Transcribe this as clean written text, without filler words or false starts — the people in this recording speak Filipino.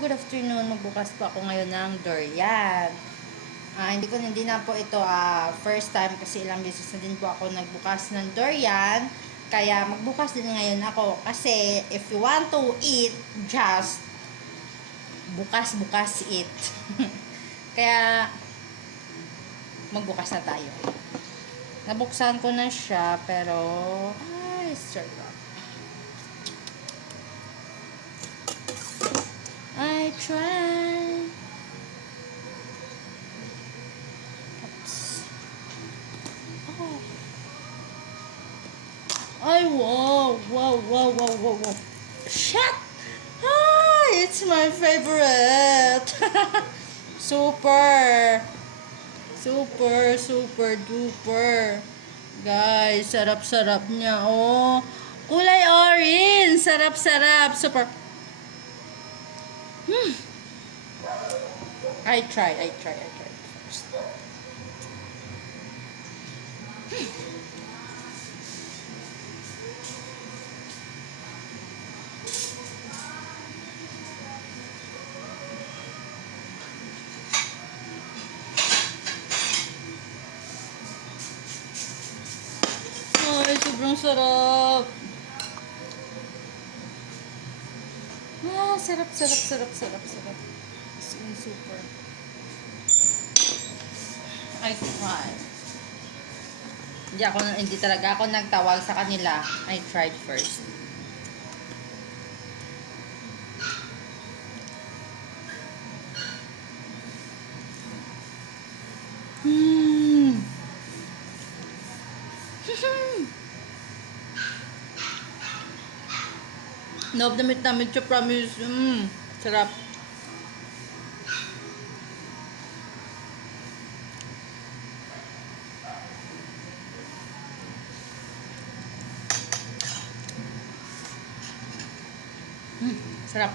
good afternoon. Magbukas po ako ngayon ng durian. Hindi na po ito first time kasi ilang beses na din po ako nagbukas ng durian. Kaya magbukas din ngayon ako kasi if you want to eat, just bukas eat. Kaya magbukas na tayo. Nabuksan ko na siya pero ay, sarap. I try. Oops. Oh. Ay, wow. Shit! It's my favorite. Super duper. Guys, sarap niya. Oh, kulay orange. Sarap. Super. I tried first. Ay, sobrang sarap. Sarap. Super. I tried. Hindi talaga ako nagtawag sa kanila. I tried first. Love na damit siya, promise. Sarap. Sarap.